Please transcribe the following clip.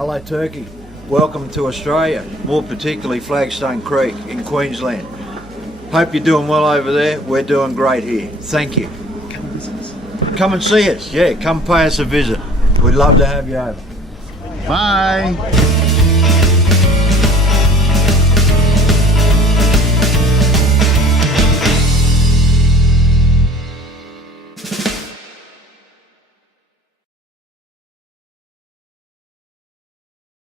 Hello turkey. Welcome to Australia, more particularly Flagstone Creek in Queensland. Hope you're doing well over there. We're doing great here. Thank you. Come visit us. Come and see us. Yeah, come pay us a visit. We'd love to have you over. Bye.